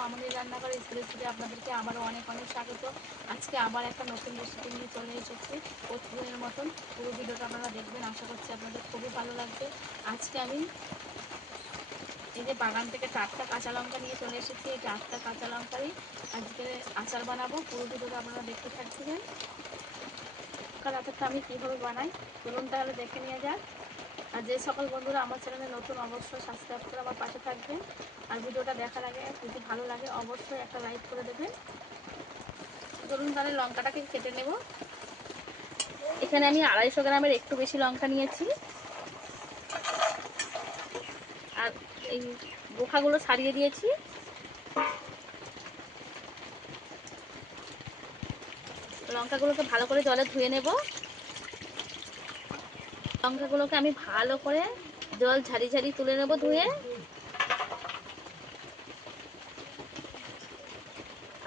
মামুনির রান্নাঘর রেসিপি আপনাদেরকে আবারও অনেক অনেক স্বাগত। আজকে আবার একটা নতুন রেসিপি নিয়ে চলে এসেছি। প্রতিদিনের মতন পুরো ভিডিওটা আপনারা দেখবেন, আশা করছি আপনাদের খুবই ভালো লাগবে। আজকে আমি এই যে বাগান থেকে টাটকা কাঁচা লঙ্কা নিয়ে চলে এসেছি। এই টাটকা কাঁচা লঙ্কারই আজকে আচার বানাবো। পুরো ভিডিওটা আপনারা দেখতে থাকবেন। লঙ্কার আচারটা আমি কীভাবে বানাই চলুন তাহলে দেখে নিয়ে যাক। আর যে সকল বন্ধুরা আমার চ্যানেলে নতুন, অবশ্যই সাবস্ক্রাইব করে আমার পাশে থাকবেন। আর ভিডিওটা দেখার আগে যদি ভালো লাগে অবশ্যই একটা লাইক করে দেবেন। চলুন তাহলে লঙ্কাটাকে কেটে নেব। এখানে আমি 250 গ্রামের একটু বেশি লঙ্কা নিয়েছি। আর এই বোখাগুলো ছাড়িয়ে দিয়েছি। লঙ্কাগুলোকে ভালো করে জলে ধুয়ে নেব। লঙ্কাগুলোকে আমি ভালো করে জল ঝাড়ি ঝাড়ি তুলে নেব ধুয়ে।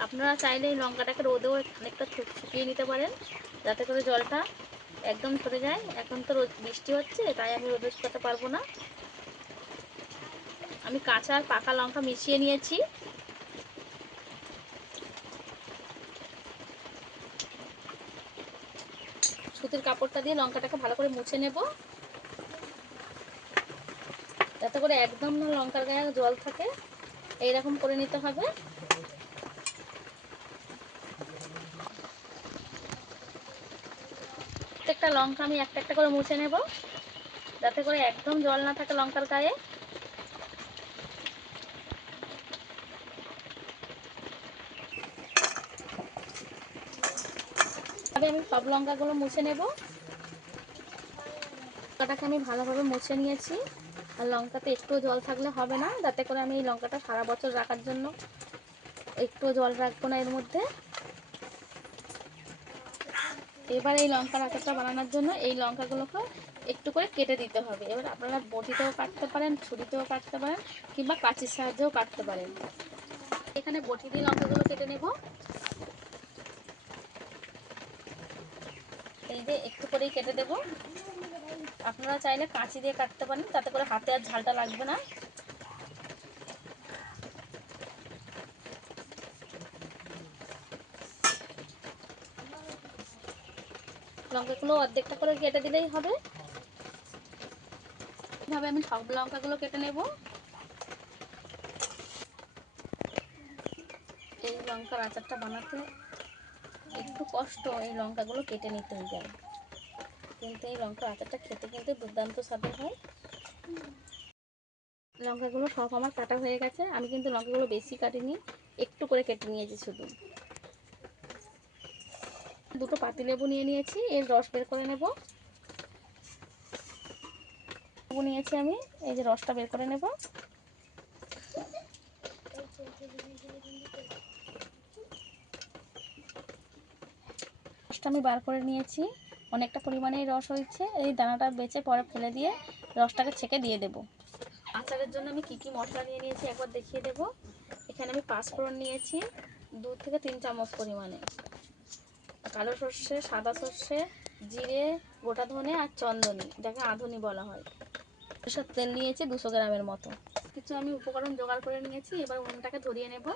আপনারা চাইলে এই লঙ্কাটাকে রোদেও অনেকটা শুকিয়ে নিতে পারেন, যাতে করে জলটা একদম ঝরে যায়। এখন তো বৃষ্টি হচ্ছে, তাই আমি রোদে শুকাতে পারবো না। আমি কাঁচা আর পাকা লঙ্কা মিশিয়ে নিয়েছি। সুতির কাপড়টা দিয়ে লঙ্কাটাকে ভালো করে মুছে নেব, যাতে করে একদম না লঙ্কার গায়ে জল থাকে। এইরকম করে নিতে হবে। প্রত্যেকটা লঙ্কা আমি একটা একটা করে মুছে নেব, যাতে করে একদম জল না থাকে লঙ্কার গায়ে। আমি সব লঙ্কাগুলো মুছে নেব। লঙ্কাটাকে আমি ভালোভাবে মুছে নিয়েছি। আর লঙ্কাতে একটু জল থাকলে হবে না, যাতে করে আমি এই লঙ্কাটা সারা বছর রাখার জন্য একটু জল রাখবো না এর মধ্যে। এবার এই লঙ্কার আচারটা বানানোর জন্য এই লঙ্কাগুলোকে একটু করে কেটে দিতে হবে। এবার আপনারা বটিতেও কাটতে পারেন, ছুরিতেও কাটতে পারেন, কিংবা কাঁচির সাহায্যেও কাটতে পারেন। এখানে বটি দিয়ে লঙ্কাগুলো কেটে নেব। এই যে একটু করেই কেটে দেব। আপনারা চাইলে কাঁচি দিয়ে কাটতে পারেন, তাতে করে হাতে আর ঝালটা লাগবে না। লঙ্কাগুলো অর্ধেকটা করে কেটে দিলেই হবে। এভাবে আমি সব লঙ্কাগুলো কেটে নেব। এই লঙ্কার আচারটা বানাতে একটু কষ্ট, এই লঙ্কাগুলো কেটে নিতেই যায়, কিন্তু এই লঙ্কার আচারটা খেতে কিন্তু দুর্দান্ত স্বাদের হয়। লঙ্কাগুলো সব আমার কাটা হয়ে গেছে। আমি কিন্তু লঙ্কাগুলো বেশি কাটিনি, একটু করে কেটে নিয়েছি শুধু। দুটো পাতিলেবু নিয়ে নিয়েছি, এর রস বের করে নেব। লেবু নিয়েছি আমি, এই যে রসটা বের করে নেব। রসটা আমি বার করে নিয়েছি, অনেকটা পরিমাণেই রস হয়েছে। এই দানাটা বেছে পরে ফেলে দিয়ে রসটাকে ছেঁকে দিয়ে দেব। আচারের জন্য আমি কি কি মশলা নিয়ে নিয়েছি একবার দেখিয়ে দেব। এখানে আমি 5 ফোড়ন নিয়েছি 2 থেকে 3 চামচ পরিমাণে, কালো সর্ষে, সাদা সর্ষে, জিরে, গোটা ধনে আর চন্দনী, যাকে আধনি বলা হয়। সব তেল নিয়েছি 200 গ্রামের মতো। কিছু আমি উপকরণ জোগাড় করে নিয়েছি। এবার উনুনটাকে ধরিয়ে নেব।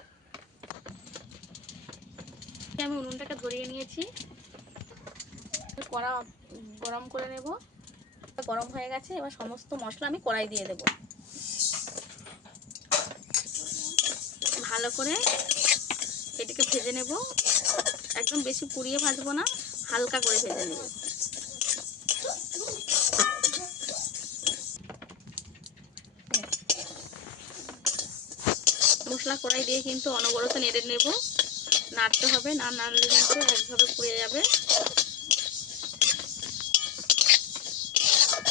আমি উনুনটাকে ধরিয়ে নিয়েছি, কড়া গরম করে নেব। গরম হয়ে গেছে, এবার সমস্ত মশলা আমি কড়াই দিয়ে দেব। ভালো করে এটাকে ভেজে নেব। একদম বেশি পুড়িয়ে ভাজবো না, হালকা করে ভেজে নেব। মশলা কড়াই দিয়ে কিন্তু অনবরত নেড়ে নেব, নাড়তে হবে, না নাড়লে কিন্তু একভাবে পুড়ে যাবে।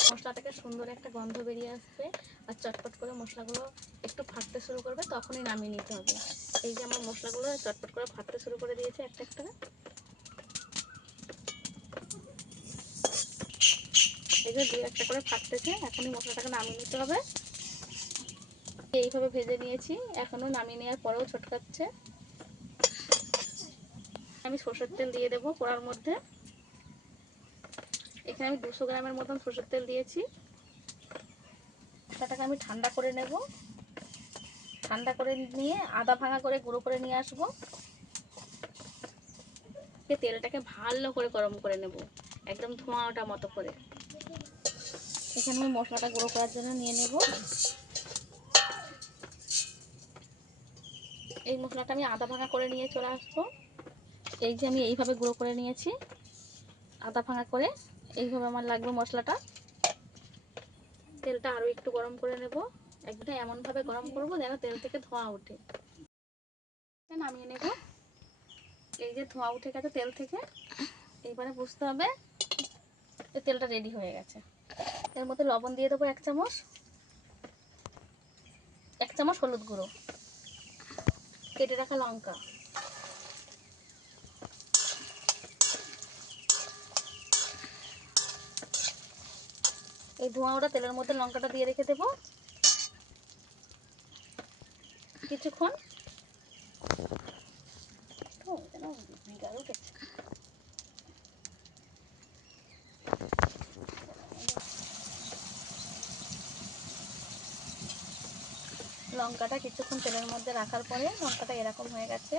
মশলা থেকে সুন্দর একটা গন্ধ বেরিয়ে আসবে, আর চটপট করে মশলাগুলো একটু ফাটতে শুরু করবে, তখনই নামিয়ে নিতে হবে। এই যে আমার মশলাগুলো চটপট করে ফাটতে শুরু করে দিয়েছে একটা একটা। এই যে 2-1টা করে ফাটতেছে, এখনই মশলাটাকে নামিয়ে নিতে হবে। এইভাবে ভেজে নিয়েছি, এখনো নামিয়ে নেওয়ার পরেও ছটকাচ্ছে। আমি সরষের তেল দিয়ে দেবো কড়ার মধ্যে। এখানে আমি 200 গ্রামের মতন সরষের তেল দিয়েছি। মশলাটাকে আমি ঠান্ডা করে নেব। ঠান্ডা করে নিয়ে আদা ভাঙা করে গুঁড়ো করে নিয়ে আসবো। তেলটাকে ভালো করে গরম করে নেব, একদম ধোঁয়াটা মতো করে। এখানে আমি মশলাটা গুঁড়ো করার জন্য নিয়ে নেব। এই মশলাটা আমি আদা ভাঙা করে নিয়ে চলে আসবো। এই যে আমি এইভাবে গুঁড়ো করে নিয়েছি আদা ভাঙা করে, এইভাবে আমার লাগবে মশলাটা। তেলটা আরও একটু গরম করে নেব, একদম এমনভাবে গরম করব যেন তেল থেকে ধোঁয়া ওঠে। নামিয়ে নেব। এই যে ধোঁয়া উঠে গেছে তেল থেকে, এইবারে বুঝতে হবে যে তেলটা রেডি হয়ে গেছে। এর মধ্যে লবণ দিয়ে দেবো 1 চামচ, 1 চামচ হলুদ গুঁড়ো, কেটে রাখা লঙ্কা, এই ধোঁয়া ওটা তেলের মধ্যে লঙ্কাটা দিয়ে রেখে দেবো কিছুক্ষণ। লঙ্কাটা কিছুক্ষণ তেলের মধ্যে রাখার পরে লঙ্কাটা এরকম হয়ে গেছে।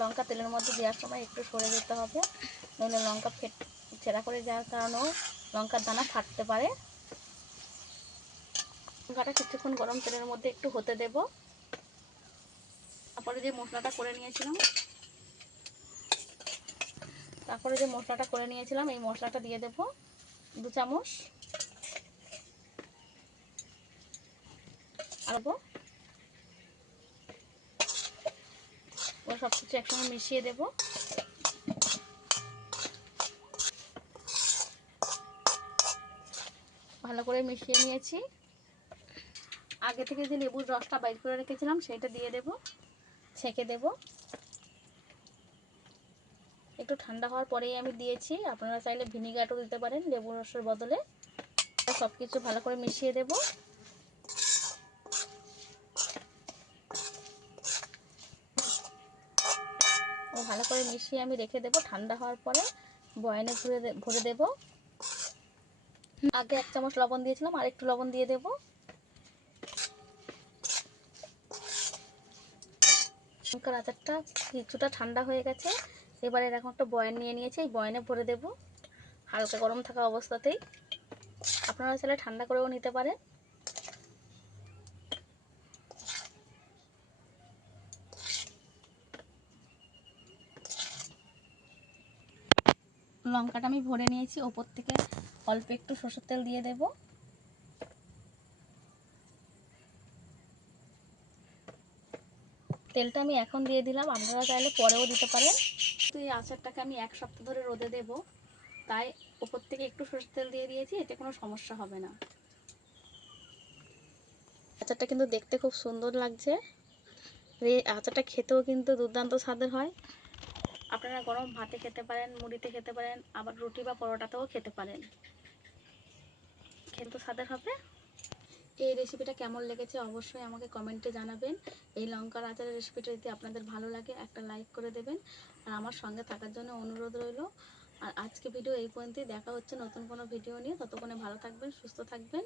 লঙ্কা তেলের মধ্যে দেওয়ার সময় একটু সরে যেতে হবে, নইলে লঙ্কা ছেঁড়া করে যাওয়ার কারণেও লঙ্কার দানা ফাটতে পারে। লঙ্কাটা কিছুক্ষণ গরম তেলের মধ্যে একটু হতে দেব। তারপরে যে মশলাটা করে নিয়েছিলাম এই মশলাটা দিয়ে দেব 2 চামচ। সব কিছু একসঙ্গে মিশিয়ে দেব। ভালো করে মিশিয়ে নিয়েছি। আগে থেকে যে লেবুর রসটা বাইর করে রেখেছিলাম সেটা দিয়ে দেব, ছেঁকে দেব। একটু ঠান্ডা হওয়ার পরেই আমি দিয়েছি, আপনারা চাইলে ভিনিগারও দিতে পারেন লেবুর রসের বদলে। সব কিছু ভালো করে মিশিয়ে দেব। ভালো করে মিশিয়ে আমি রেখে দেব। ঠান্ডা হওয়ার পরে বয়ামে ভরে দেব। আগে 1 চামচ লবণ দিয়েছিলাম, আর একটু লবণ দিয়ে দেব। লঙ্কার আচারটা কিছুটা ঠান্ডা হয়ে গেছে। এবারে এরকম একটা বয়াম নিয়ে নিয়েছি, এই বয়ামে ভরে দেব হালকা গরম থাকা অবস্থাতেই। আপনারা চাইলে ঠান্ডা করেও নিতে পারেন। লঙ্কাটা আমি ভরে নিয়েছি, ওপর থেকে অল্প একটু সরষের তেল দিয়ে দেব। তেলটা আমি এখন দিয়ে দিলাম, আপনারা চাইলে পরেও দিতে পারেন। তো এই আচারটাকে আমি 1 সপ্তাহ ধরে রোদে দেব, তাই ওপর থেকে একটু সরষের তেল দিয়ে দিয়েছি, এতে কোনো সমস্যা হবে না। আচারটা কিন্তু দেখতে খুব সুন্দর লাগছে, এই আচারটা খেতেও কিন্তু দুর্দান্ত স্বাদের হয়। আপনারা গরম ভাতে খেতে পারেন, মুড়িতে খেতে পারেন, আবার রুটি বা পরোটাতেও খেতে পারেন, খেতে স্বাদের হবে। এই রেসিপিটা কেমন লেগেছে অবশ্যই আমাকে কমেন্টে জানাবেন। এই লঙ্কার আচারের রেসিপিটা যদি আপনাদের ভালো লাগে একটা লাইক করে দেবেন, আর আমার সঙ্গে থাকার জন্য অনুরোধ রইল। আর আজকে ভিডিও এই পর্যন্তই, দেখা হচ্ছে নতুন কোনো ভিডিও নিয়ে। ততক্ষণে ভালো থাকবেন, সুস্থ থাকবেন।